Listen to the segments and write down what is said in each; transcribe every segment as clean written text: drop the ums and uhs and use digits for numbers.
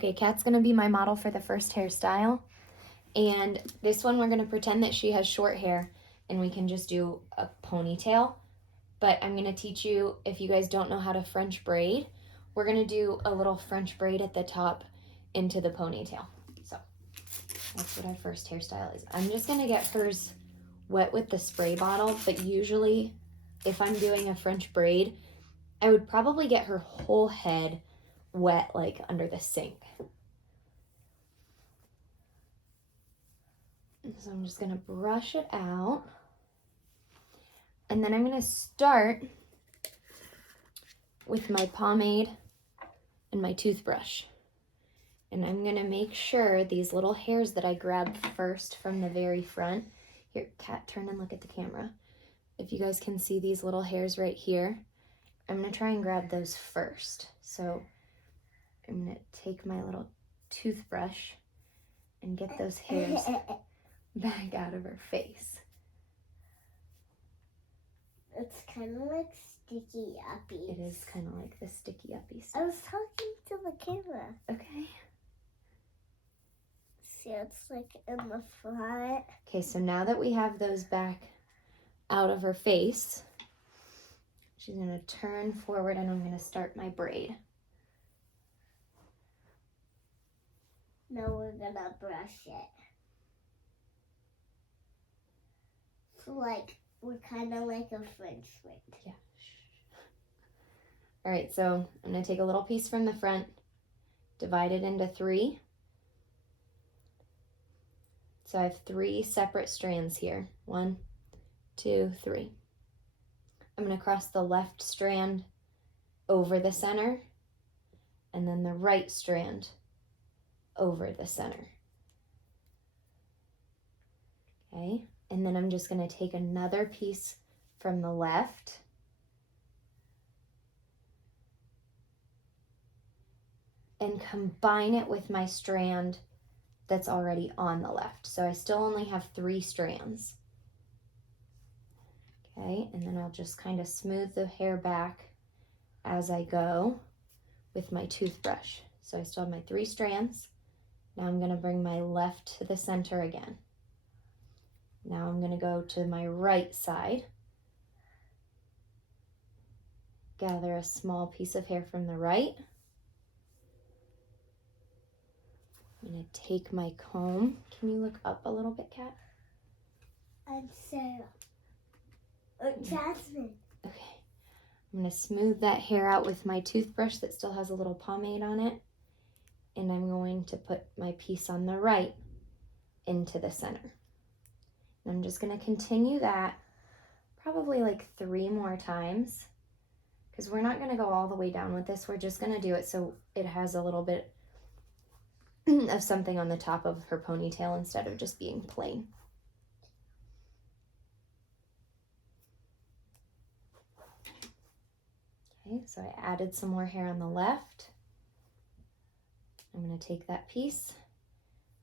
Okay, Kat's gonna be my model for the first hairstyle. And this one we're gonna pretend that she has short hair and we can just do a ponytail. But I'm gonna teach you, if you guys don't know how to French braid, we're gonna do a little French braid at the top into the ponytail. So that's what our first hairstyle is. I'm just gonna get hers wet with the spray bottle, but usually if I'm doing a French braid, I would probably get her whole head wet, like under the sink. So I'm just gonna brush it out. And then I'm gonna start with my pomade and my toothbrush. And I'm gonna make sure these little hairs that I grabbed first from the very front, here, Kat, turn and look at the camera. If you guys can see these little hairs right here, I'm gonna try and grab those first. So I'm gonna take my little toothbrush and get those hairs back out of her face. It's kind of like sticky uppies. It is kind of like the sticky uppy stuff. I was talking to the camera. Okay. See, it's like in the front. Okay, so now that we have those back out of her face, she's gonna turn forward and I'm gonna start my braid. Now we're gonna brush it. So like, we're kind of like a French braid. Yeah. All right, so I'm gonna take a little piece from the front, divide it into 3. So I have 3 separate strands here. 1, 2, 3. I'm gonna cross the left strand over the center and then the right strand over the center. Okay, and then I'm just gonna take another piece from the left and combine it with my strand that's already on the left. So I still only have 3 strands. Okay, and then I'll just kind of smooth the hair back as I go with my toothbrush. So I still have my 3 strands. Now I'm gonna bring my left to the center again. Now I'm gonna go to my right side. Gather a small piece of hair from the right. I'm gonna take my comb. Can you look up a little bit, Kat? I'm Sarah. Jasmine. Okay. I'm gonna smooth that hair out with my toothbrush that still has a little pomade on it. And I'm going to put my piece on the right into the center. And I'm just gonna continue that probably like 3 more times, because we're not gonna go all the way down with this. We're just gonna do it so it has a little bit of something on the top of her ponytail instead of just being plain. Okay, so I added some more hair on the left. I'm going to take that piece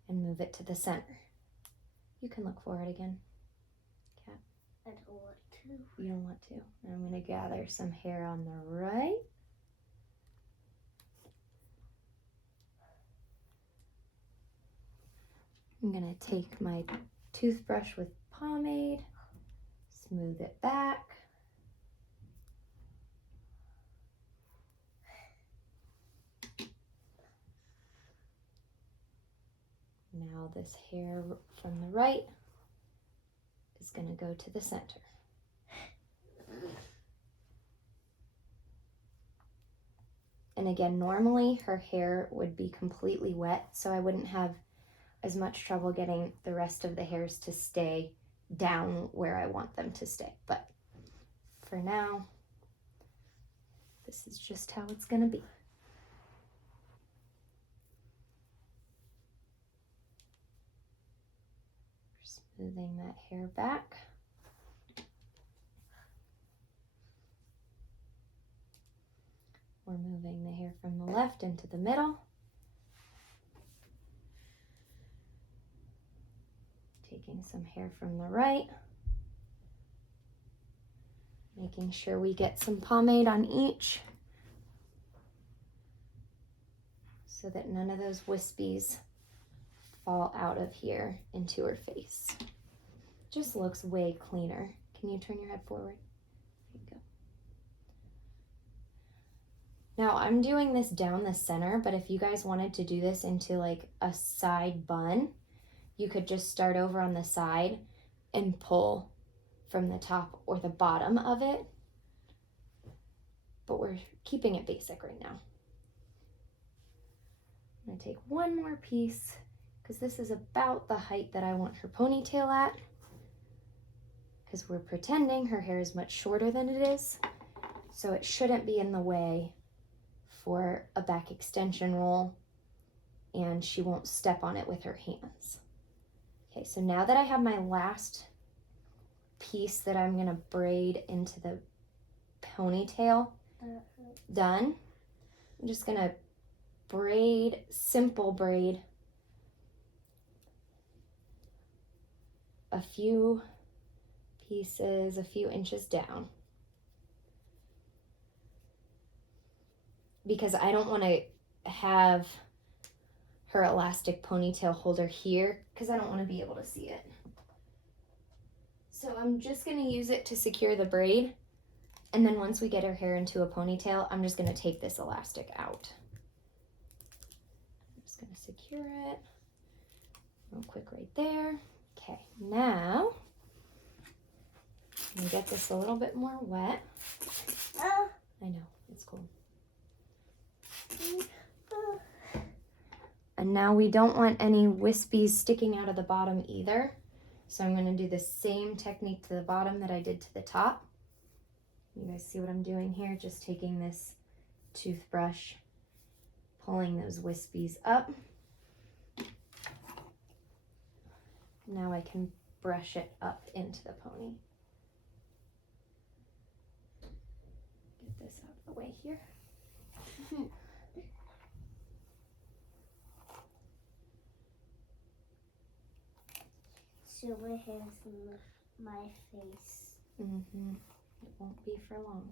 and move it to the center. You can look for it again, Kat. I don't want to. You don't want to. And I'm going to gather some hair on the right. I'm going to take my toothbrush with pomade, smooth it back. Now this hair from the right is going to go to the center. And again, normally her hair would be completely wet, so I wouldn't have as much trouble getting the rest of the hairs to stay down where I want them to stay. But for now, this is just how it's going to be. Smoothing that hair back. We're moving the hair from the left into the middle. Taking some hair from the right. Making sure we get some pomade on each. so that none of those wispies fall out of here into her face. Just looks way cleaner. Can you turn your head forward? There you go. Now I'm doing this down the center, but if you guys wanted to do this into like a side bun, you could just start over on the side and pull from the top or the bottom of it. But we're keeping it basic right now. I'm gonna take one more piece because this is about the height that I want her ponytail at, because we're pretending her hair is much shorter than it is, so it shouldn't be in the way for a back extension roll, and she won't step on it with her hands. Okay, so now that I have my last piece that I'm gonna braid into the ponytail done, I'm just gonna braid, simple braid, a few pieces, a few inches down, because I don't want to have her elastic ponytail holder here because I don't want to be able to see it. So I'm just going to use it to secure the braid, and then once we get her hair into a ponytail, I'm just going to take this elastic out. I'm just going to secure it real quick right there. Okay, now I'm gonna get this a little bit more wet. I know, it's cold. And now we don't want any wispies sticking out of the bottom either. So I'm gonna do the same technique to the bottom that I did to the top. You guys see what I'm doing here? Just taking this toothbrush, pulling those wispies up. Now I can brush it up into the pony. Get this out of the way here. So my hair's in my face. Mm-hmm. It won't be for long.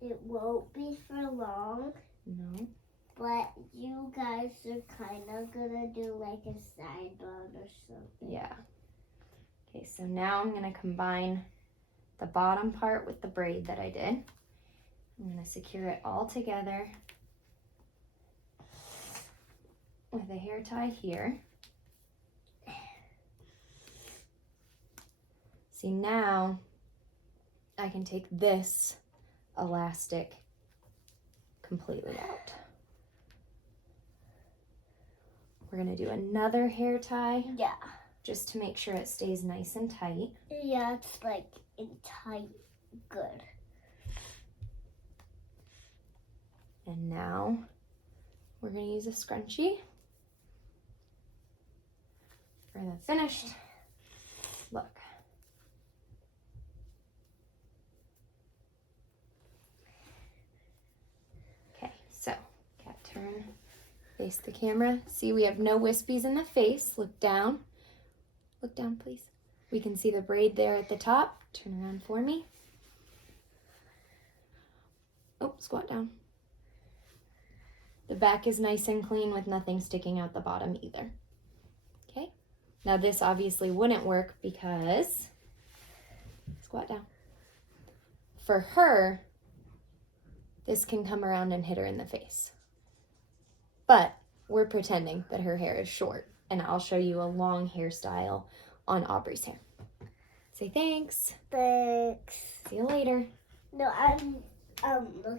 It won't be for long. No. But you guys are kind of gonna do like a side bun or something. Yeah. Okay, so now I'm gonna combine the bottom part with the braid that I did. I'm gonna secure it all together with a hair tie here. See, now I can take this elastic completely out. We're gonna do another hair tie. Yeah. Just to make sure it stays nice and tight. Yeah, it's like in tight. Good. And now we're gonna use a scrunchie for the finished look. Okay, so cat turn, face the camera. See, we have no wispies in the face. Look down. Look down, please. We can see the braid there at the top. Turn around for me. Oh, squat down. The back is nice and clean with nothing sticking out the bottom either. Okay. Now this obviously wouldn't work because, squat down. For her, this can come around and hit her in the face. But we're pretending that her hair is short, and I'll show you a long hairstyle on Aubrey's hair. Say thanks. Thanks. See you later. No, I'm